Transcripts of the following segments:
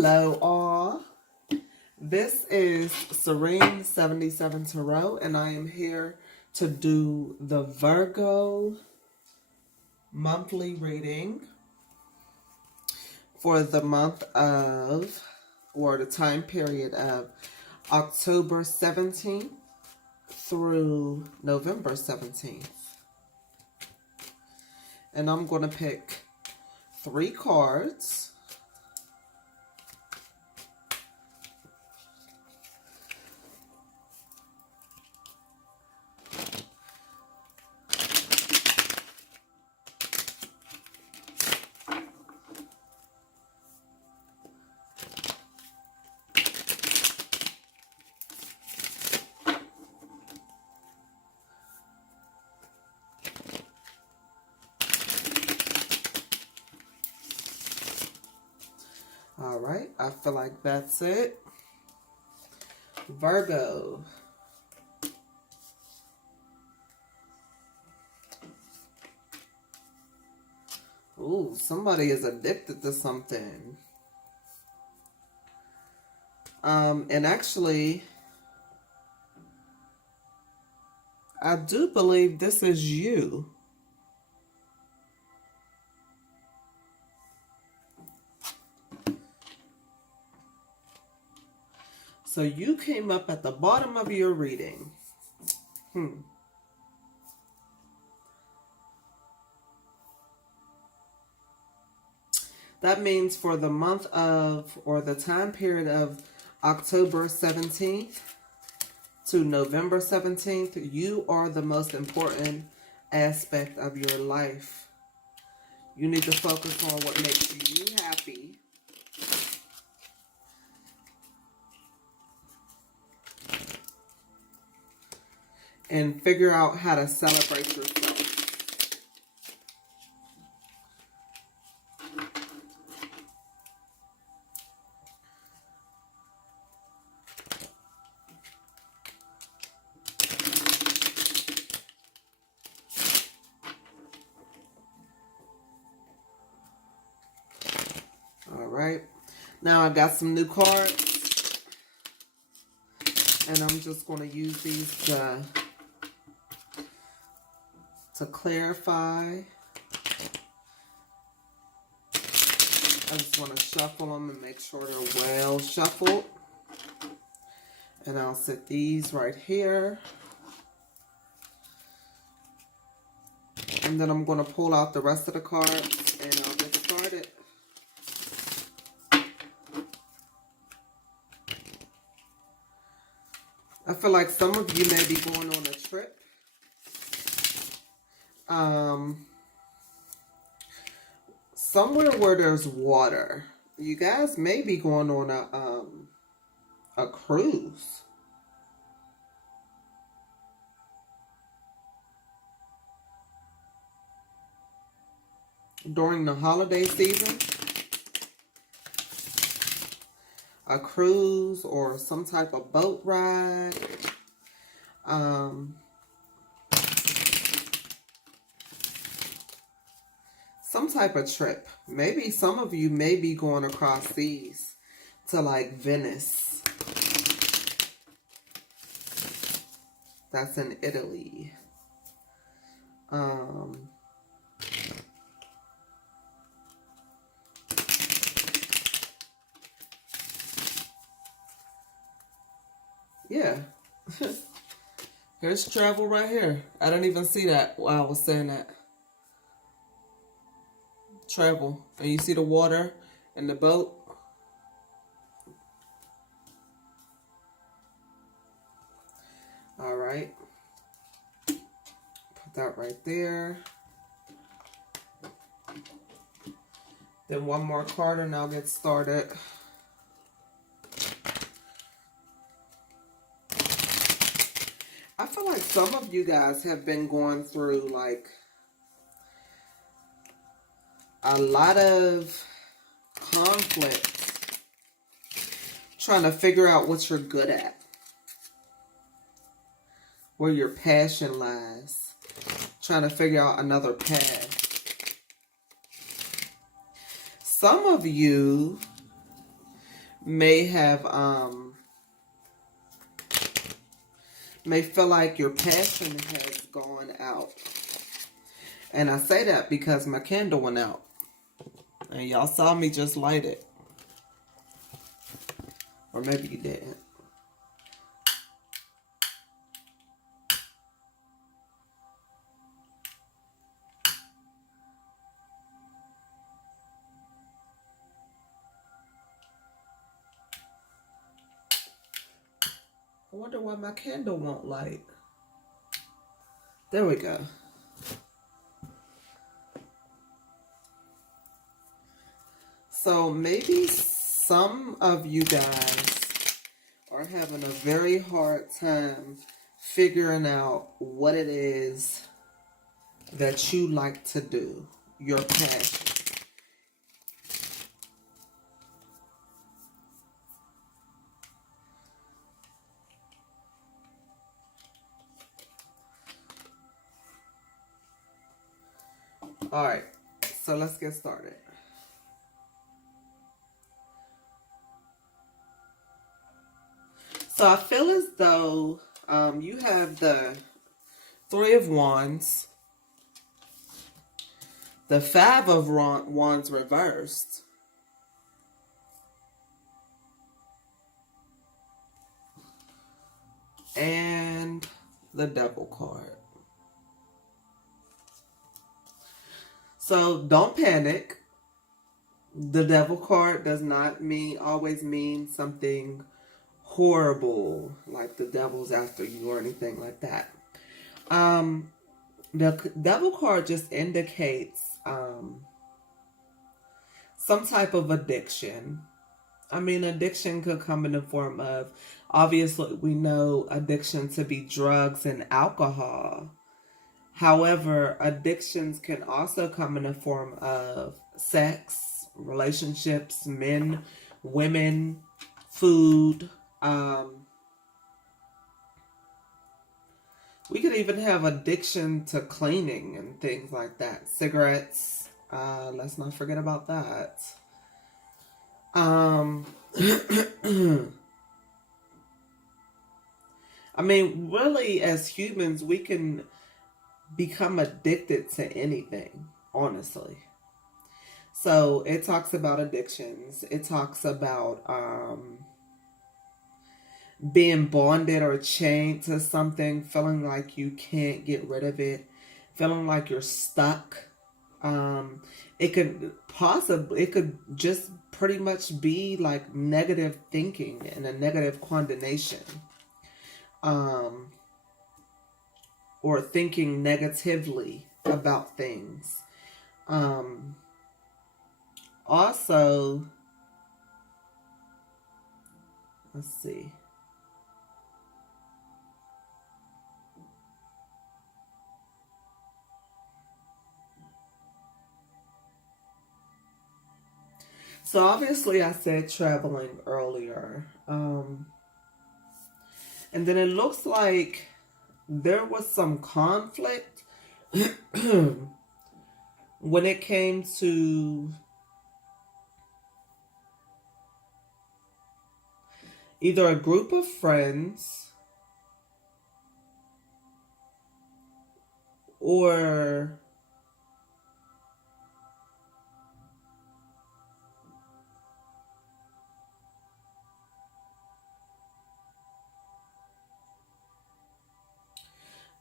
Hello all. This is Serene 77 Tarot, and I am here to do the Virgo monthly reading for the month of, or the time period of October 17th through November 17th. And I'm going to pick 3 cards. All right, I feel like that's it. Virgo. Ooh, somebody is addicted to something. And actually, I do believe this is you. So you came up at the bottom of your reading. That means for the month of, or the time period of October 17th to November 17th, you are the most important aspect of your life. You need to focus on what makes you happy. And figure out how to celebrate yourself. All right. Now I got some new cards. And I'm just going to use these to clarify. I just want to shuffle them and make sure they're well shuffled. And I'll set these right here. And then I'm going to pull out the rest of the cards and I'll get started. I feel like some of you may be going on a trip. Somewhere where there's water. You guys may be going on a cruise. During the holiday season. A cruise or some type of boat ride. Some type of trip. Maybe some of you may be going across seas to like Venice. That's in Italy. Yeah. Here's travel right here. I didn't even see that while I was saying that. Travel. And you see the water and the boat. All right. Put that right there. Then one more card and I'll get started. I feel like some of you guys have been going through like a lot of conflict, trying to figure out what you're good at, where your passion lies, trying to figure out another path. Some of you may have, may feel like your passion has gone out. And I say that because my candle went out. And y'all saw me just light it. Or maybe you didn't. I wonder why my candle won't light. There we go. So maybe some of you guys are having a very hard time figuring out what it is that you like to do, your passion. All right, so let's get started. So I feel as though you have the Three of Wands, the Five of Wands reversed, and the Devil card. So don't panic. The Devil card does not always mean something horrible, like the devil's after you or anything like that. The Devil card just indicates some type of addiction. I mean, addiction could come in the form of, obviously, we know addiction to be drugs and alcohol. However, addictions can also come in the form of sex, relationships, men, women, food. We could even have addiction to cleaning and things like that. Cigarettes. Let's not forget about that. I mean, really, as humans, we can become addicted to anything, honestly. So it talks about addictions. It talks about being bonded or chained to something, feeling like you can't get rid of it, feeling like you're stuck. It could just pretty much be like negative thinking and a negative condemnation. Or thinking negatively about things. Also, let's see. So obviously I said traveling earlier. And then it looks like there was some conflict when it came to either a group of friends or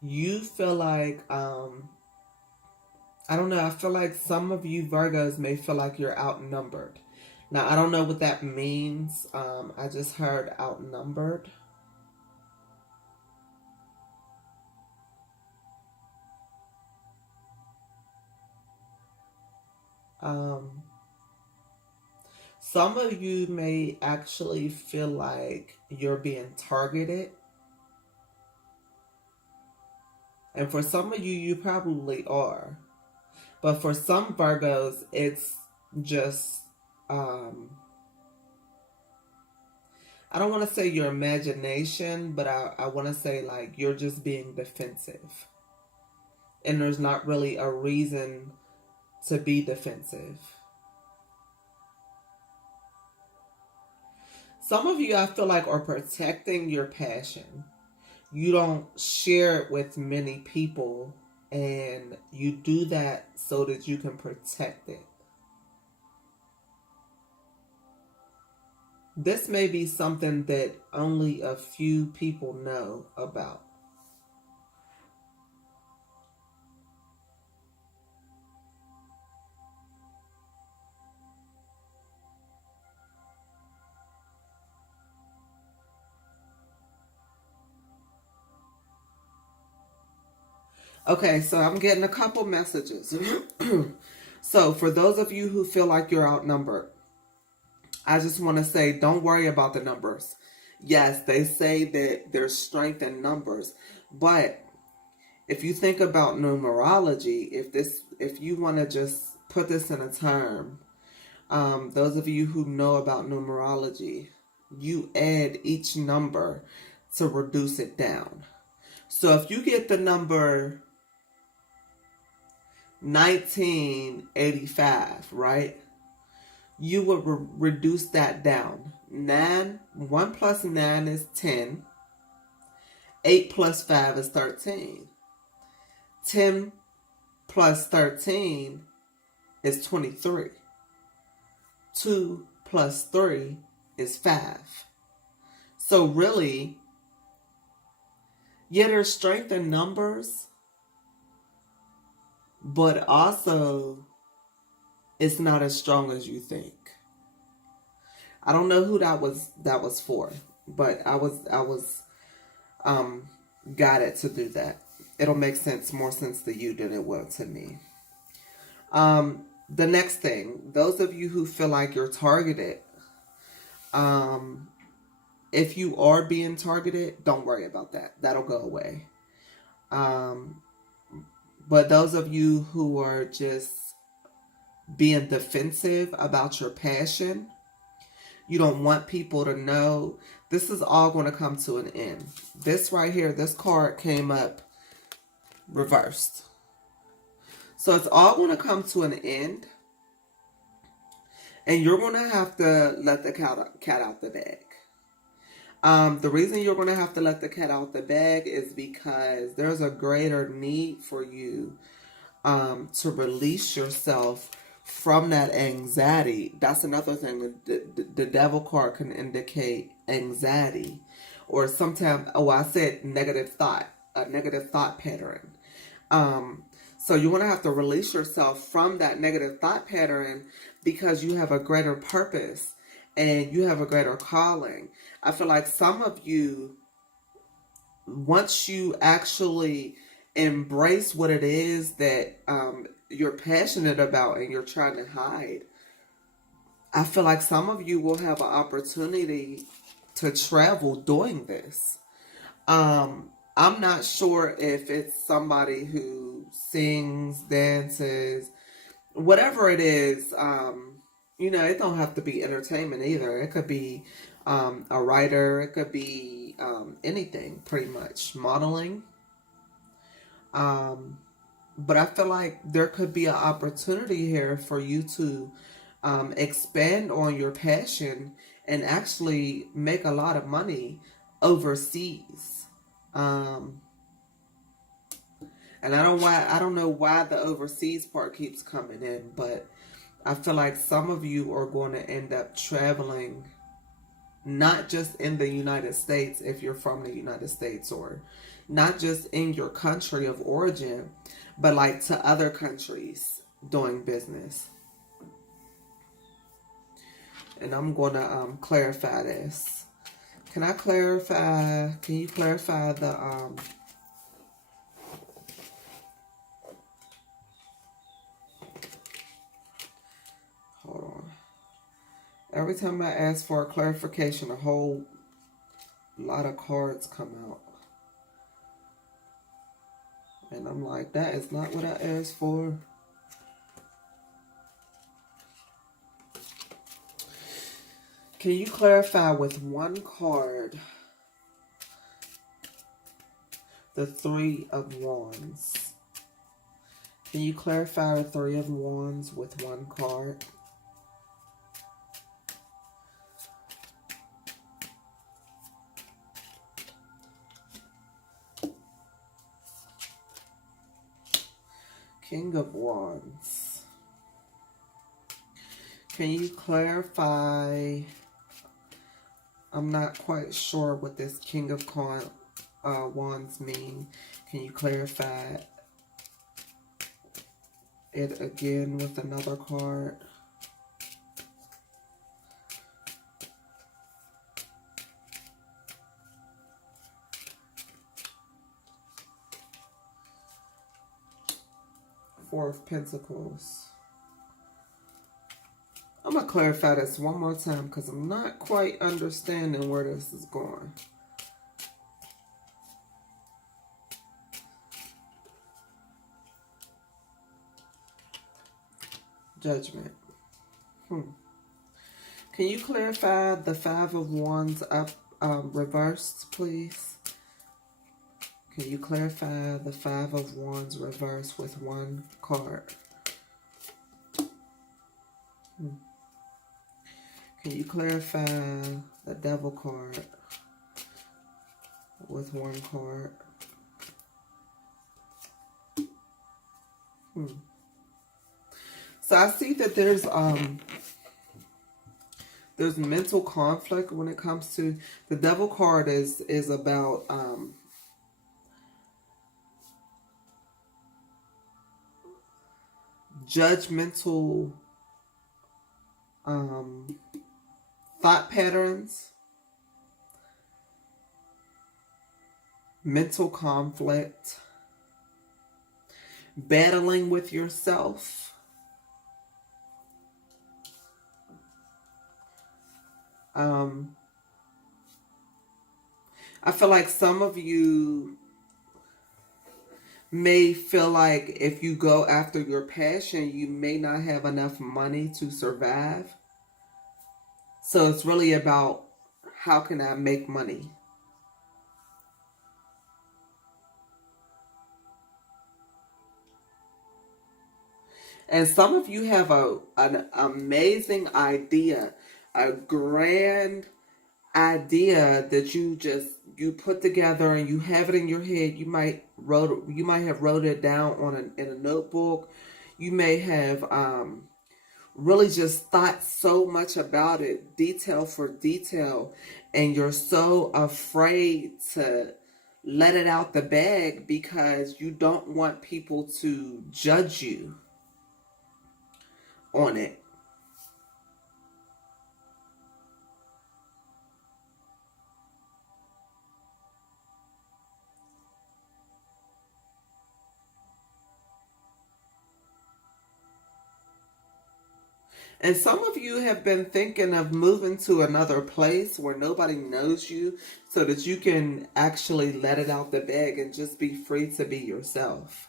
you feel like, I don't know, I feel like some of you Virgos may feel like you're outnumbered. Now, I don't know what that means. I just heard outnumbered. Some of you may actually feel like you're being targeted. And for some of you, you probably are. But for some Virgos, it's just, I don't want to say your imagination, but I want to say like you're just being defensive. And there's not really a reason to be defensive. Some of you, I feel like, are protecting your passion. You don't share it with many people, and you do that so that you can protect it. This may be something that only a few people know about. Okay, so I'm getting a couple messages. So for those of you who feel like you're outnumbered, I just want to say, don't worry about the numbers. Yes, they say that there's strength in numbers, but if you think about numerology, if you want to just put this in a term, those of you who know about numerology, you add each number to reduce it down. So if you get the number 1985, right? You would reduce that down. 1 plus 9 is 10. 8 plus 5 is 13. 10 plus 13 is 23. 2 plus 3 is 5. So really, yeah, there's strength in numbers, but also it's not as strong as you think. I don't know who that was for, but I was guided to do that. It'll make more sense to you than it will to me. The next thing, those of you who feel like you're targeted, if you are being targeted, don't worry about that. That'll go away. But those of you who are just being defensive about your passion, you don't want people to know, this is all going to come to an end. This right here, this card came up reversed. So it's all going to come to an end. And you're going to have to let the cat out the bag. The reason you're going to have to let the cat out the bag is because there's a greater need for you to release yourself from that anxiety. That's another thing. The devil card can indicate anxiety, or sometimes, I said negative thought, a negative thought pattern. So you're going to have to release yourself from that negative thought pattern because you have a greater purpose and you have a greater calling. I feel like some of you, once you actually embrace what it is that you're passionate about and you're trying to hide, I feel like some of you will have an opportunity to travel doing this. I'm not sure if it's somebody who sings, dances, whatever it is. It don't have to be entertainment either. It could be a writer. It could be anything, pretty much. Modeling. But I feel like there could be an opportunity here for you to expand on your passion and actually make a lot of money overseas. And I don't know why the overseas part keeps coming in, but I feel like some of you are going to end up traveling, not just in the United States if you're from the United States, or not just in your country of origin, but like to other countries doing business. And I'm going to clarify this. Can you clarify the hold on. Every time I ask for a clarification, a whole lot of cards come out. And I'm like, that is not what I asked for. Can you clarify with one card the Three of Wands? Can you clarify the Three of Wands with one card? King of Wands. Can you clarify? I'm not quite sure what this King of Wands mean. Can you clarify it again with another card? Four of Pentacles. I'm going to clarify this one more time because I'm not quite understanding where this is going. Judgment. Can you clarify the Five of Wands up reversed, please? Can you clarify the Five of Wands reversed with one card? Can you clarify the Devil card with one card? So I see that there's mental conflict when it comes to the Devil card is about judgmental thought patterns, mental conflict, battling with yourself. I feel like some of you may feel like if you go after your passion, you may not have enough money to survive. So it's really about, how can I make money? And some of you have an amazing idea, a grand idea that you put together and you have it in your head. You might have wrote it down in a notebook. You may have really just thought so much about it, detail for detail, and you're so afraid to let it out the bag because you don't want people to judge you on it. And some of you have been thinking of moving to another place where nobody knows you so that you can actually let it out the bag and just be free to be yourself.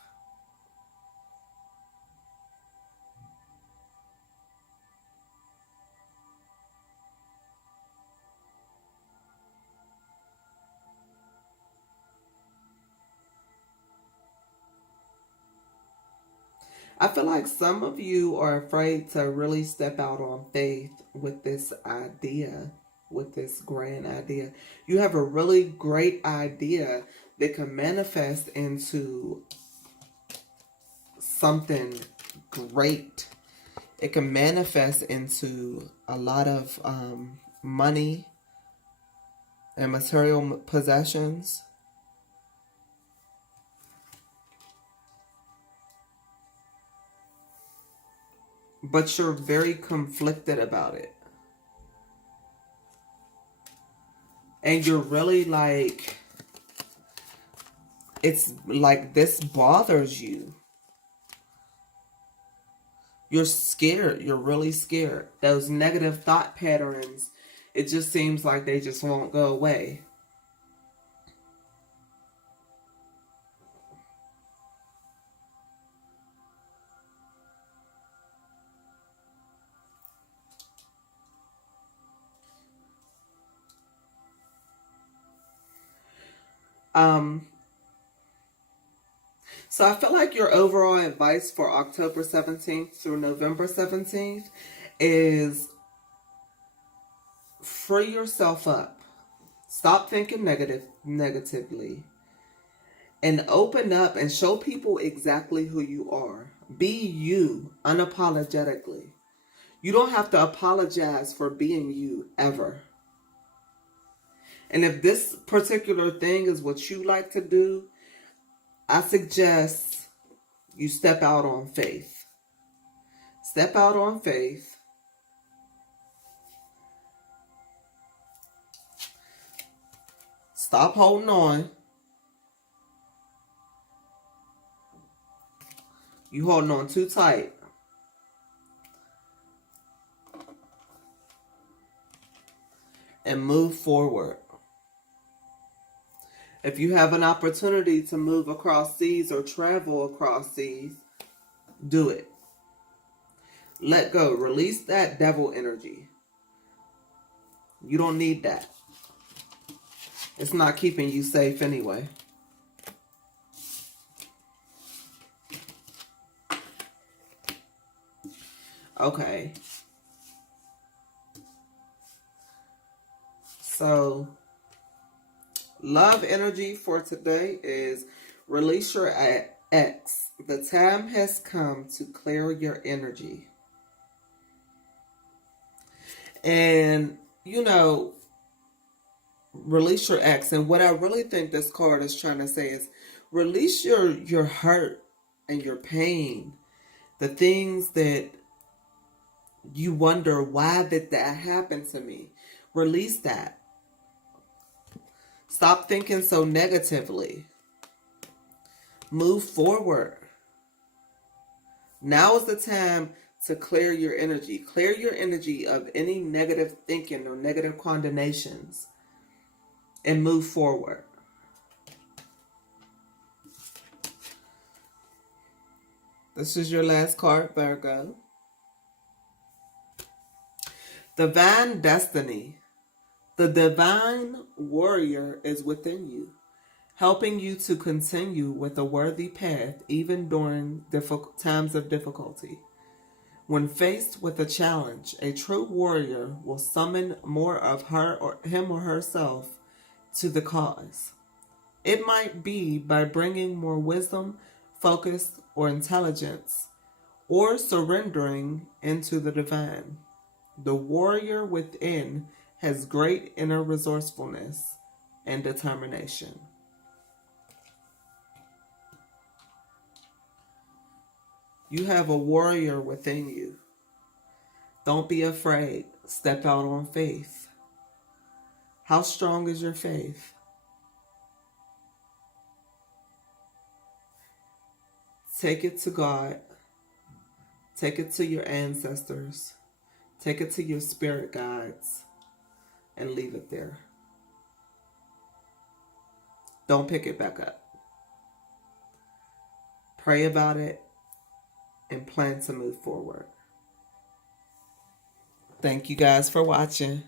I feel like some of you are afraid to really step out on faith with this idea, with this grand idea. You have a really great idea that can manifest into something great. It can manifest into a lot of money and material possessions. But you're very conflicted about it. And you're really like, it's like this bothers you. You're scared. You're really scared. Those negative thought patterns, it just seems like they just won't go away. So I feel like your overall advice for October 17th through November 17th is free yourself up. Stop thinking negatively. and open up and show people exactly who you are. Be you unapologetically. You don't have to apologize for being you ever. And if this particular thing is what you like to do, I suggest you step out on faith. Step out on faith. Stop holding on. You holding on too tight. And move forward. If you have an opportunity to move across seas or travel across seas, do it. Let go. Release that devil energy. You don't need that. It's not keeping you safe anyway. Okay. So, love energy for today is release your ex. The time has come to clear your energy. And, release your ex. And what I really think this card is trying to say is release your hurt and your pain. The things that you wonder, why did that happen to me? Release that. Stop thinking so negatively. Move forward. Now is the time to clear your energy. Clear your energy of any negative thinking or negative condemnations. And move forward. This is your last card, Virgo. Divine Destiny. The divine warrior is within you, helping you to continue with a worthy path even during times of difficulty. When faced with a challenge, a true warrior will summon more of him or herself to the cause. It might be by bringing more wisdom, focus, or intelligence, or surrendering into the divine. The warrior within has great inner resourcefulness and determination. You have a warrior within you. Don't be afraid. Step out on faith. How strong is your faith? Take it to God. Take it to your ancestors. Take it to your spirit guides. And leave it there. Don't pick it back up. Pray about it and plan to move forward. Thank you guys for watching.